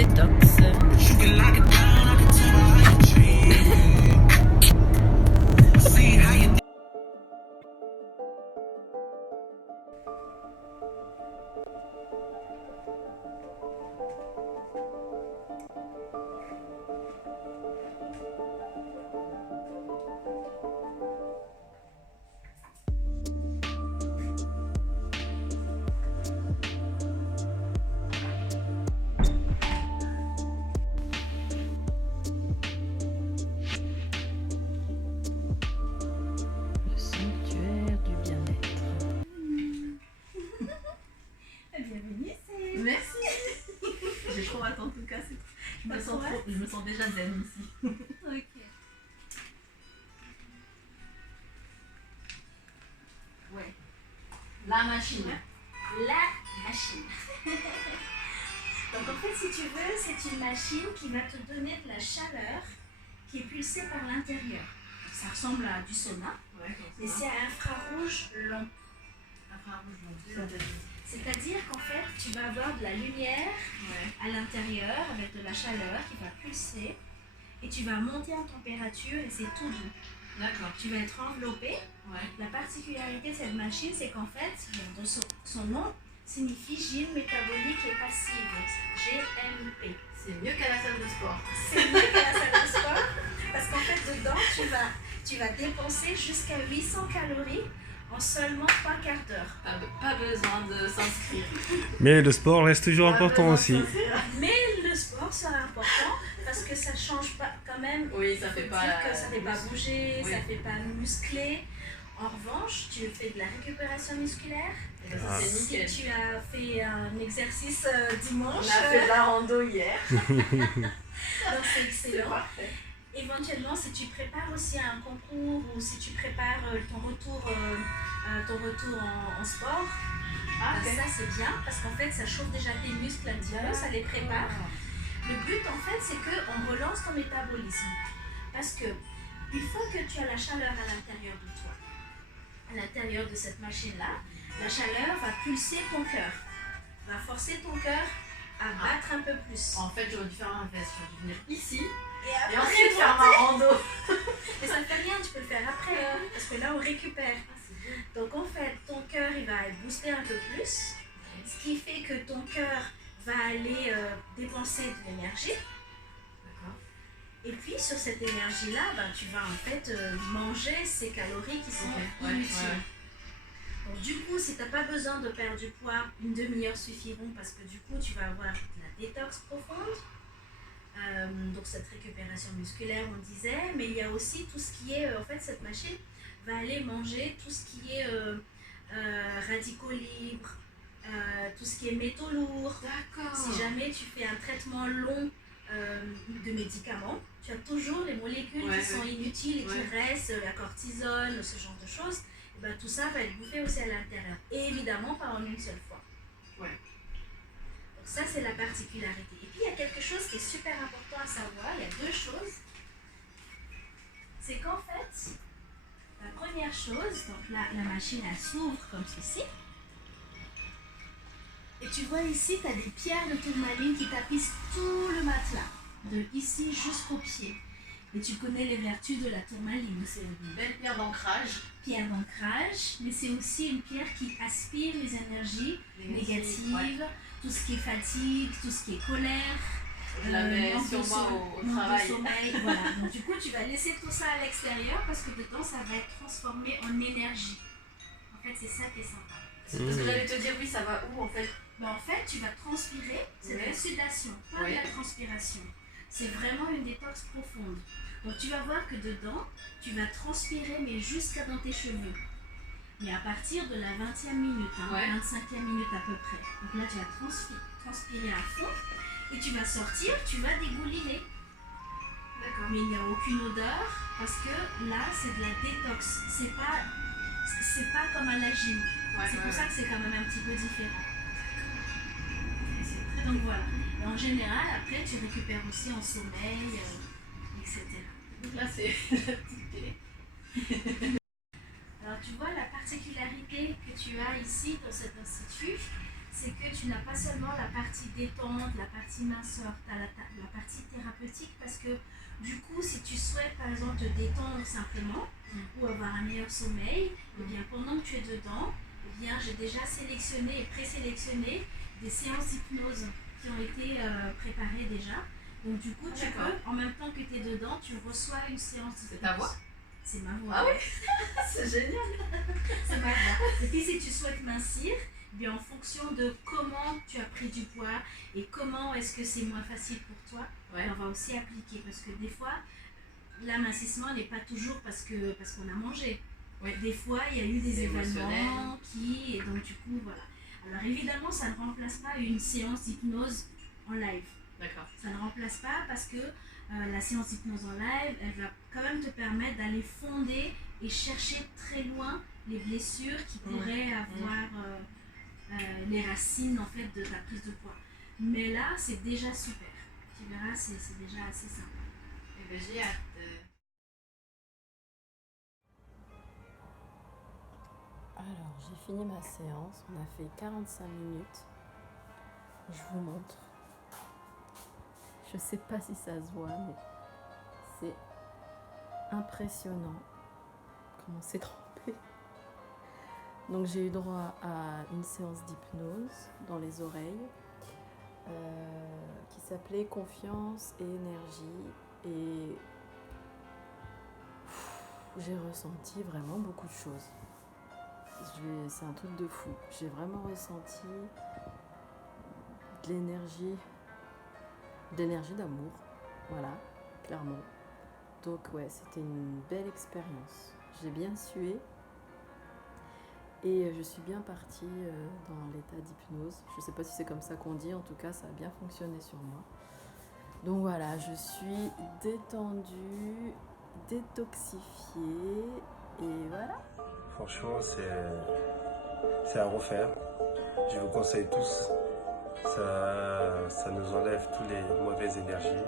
détox. Le sanctuaire du bien-être. Bienvenue, c'est... Merci. J'ai trop hâte en tout cas. Je me sens déjà zen ici. Ok. Ouais. La machine. La machine. Donc en fait, si tu veux, c'est une machine qui va te donner de la chaleur qui est pulsée par l'intérieur. Ça ressemble à du sauna, Ouais, mais c'est à infrarouge long. Infrarouge. C'est-à-dire qu'en fait, tu vas avoir de la lumière Ouais. à l'intérieur avec de la chaleur qui va pulser et tu vas monter en température et c'est tout doux. D'accord. Tu vas être enveloppé. Ouais. La particularité de cette machine, c'est qu'en fait, bon, son nom signifie gym métabolique et passive, GMP. C'est mieux qu'à la salle de sport. C'est mieux que la salle de sport parce qu'en fait, dedans, tu vas dépenser jusqu'à 800 calories en seulement 3 quarts d'heure. Pas besoin de s'inscrire. Mais le sport reste toujours Pas important besoin de aussi. s'inscrire. Mais le sport sera important parce que ça change pas quand même. Oui, ça fait Faut pas. dire que ça fait pas bouger, Oui. ça fait pas muscler. En revanche, tu fais de la récupération musculaire. Et ça, c'est Si nickel. tu as fait un exercice dimanche, On a fait de la rando hier. donc c'est C'est excellent. parfait. Éventuellement, si tu prépares aussi un concours ou si tu prépares ton retour en sport, Ah, ok. ça c'est bien parce qu'en fait ça chauffe déjà tes muscles un petit peu, ça les prépare. Le but en fait c'est qu'on relance ton métabolisme parce que une fois que tu as la chaleur à l'intérieur de toi, à l'intérieur de cette machine-là, la chaleur va pulser ton cœur, va forcer ton cœur à battre un peu plus. En fait, j'aurais dû faire l'inverse. J'aurais dû venir ici Et et ensuite faire ma rando. Mais ça ne fait rien, tu peux le faire après, parce que là on récupère. Donc en fait, ton cœur il va être boosté un peu plus, ce qui fait que ton cœur va aller dépenser de l'énergie. D'accord. Et puis sur cette énergie-là, tu vas en fait manger ces calories qui sont Ok, inutiles. ouais. Donc du coup, si tu n'as pas besoin de perdre du poids, une demi-heure suffiront parce que du coup, tu vas avoir de la détox profonde. Donc cette récupération musculaire, on disait, mais il y a aussi tout ce qui est, en fait, cette machine va aller manger tout ce qui est radicaux libres, tout ce qui est métaux lourds. D'accord. Si jamais tu fais un traitement long de médicaments, tu as toujours les molécules qui sont inutiles et qui restent, la cortisone, ce genre de choses, et tout ça va être bouffé aussi à l'intérieur. Et évidemment, pas en une seule fois. Ouais. Donc ça, c'est la particularité. Et puis, il y a quelque chose qui est super important à savoir. Il y a deux choses. C'est qu'en fait, la première chose, donc là, la machine, elle s'ouvre comme ceci. Et tu vois ici, tu as des pierres de tourmaline qui tapissent tout le matelas, de ici jusqu'au pied. Et tu connais les vertus de la tourmaline. C'est une belle pierre d'ancrage. Pierre d'ancrage, mais c'est aussi une pierre qui aspire les énergies négatives, Ouais. tout ce qui est fatigue, tout ce qui est colère. Je la mets manque sur de moi au manque de travail. sommeil, voilà. Donc du coup, tu vas laisser tout ça à l'extérieur parce que dedans, ça va être transformé en énergie. En fait, c'est ça qui est sympa. C'est parce que j'allais te dire, oui, ça va où en fait? En fait, tu vas transpirer, c'est de la sudation, pas de la transpiration. C'est vraiment une détox profonde. Donc tu vas voir que dedans, tu vas transpirer, mais jusqu'à dans tes cheveux. Mais à partir de la 20e minute, 25e minute à peu près. Donc là, tu vas transpirer à fond et tu vas sortir, tu vas dégouliner. D'accord. Mais il n'y a aucune odeur parce que là, c'est de la détox. C'est pas comme à la gym. C'est pour ça que c'est quand même un petit peu différent. Donc voilà. Et en général, après, tu récupères aussi en sommeil, etc. Donc là, c'est la petite clé. Alors tu vois, la particularité que tu as ici dans cet institut, c'est que tu n'as pas seulement la partie détente, la partie minceur, tu as la partie thérapeutique parce que du coup, si tu souhaites par exemple te détendre simplement ou avoir un meilleur sommeil, eh bien, pendant que tu es dedans, eh bien, j'ai déjà sélectionné et présélectionné des séances d'hypnose qui ont été préparées déjà. Donc du coup, tu peux, en même temps que tu es dedans, tu reçois une séance d'hypnose. C'est ta voix? C'est ma voix. Ah oui. C'est génial. C'est ma voix. Et puis si tu souhaites mincir, bien en fonction de comment tu as pris du poids et comment est-ce que c'est moins facile pour toi, on va aussi appliquer parce que des fois l'amincissement n'est pas toujours parce qu'on a mangé. Des fois il y a eu des événements qui et donc du coup voilà. Alors évidemment ça ne remplace pas une séance d'hypnose en live. D'accord. Ça ne remplace pas parce que la séance d'hypnose en live, elle va quand même te permettre d'aller fonder et chercher très loin les blessures qui pourraient avoir les racines en fait de ta prise de poids. Mais là, c'est déjà super. Tu verras, c'est déjà assez sympa. Et ben j'ai hâte. Alors, j'ai fini ma séance. On a fait 45 minutes. Je vous montre. Je sais pas si ça se voit, mais c'est impressionnant comment c'est trempé. Donc j'ai eu droit à une séance d'hypnose dans les oreilles qui s'appelait Confiance et énergie et j'ai ressenti vraiment beaucoup de choses. C'est un truc de fou. J'ai vraiment ressenti de l'énergie d'amour, voilà, clairement. Donc ouais, c'était une belle expérience. J'ai bien sué et je suis bien partie dans l'état d'hypnose. Je sais pas si c'est comme ça qu'on dit, en tout cas ça a bien fonctionné sur moi. Donc voilà, je suis détendue, détoxifiée et voilà. Franchement, c'est à refaire. Je vous conseille tous. Ça nous enlève toutes les mauvaises énergies.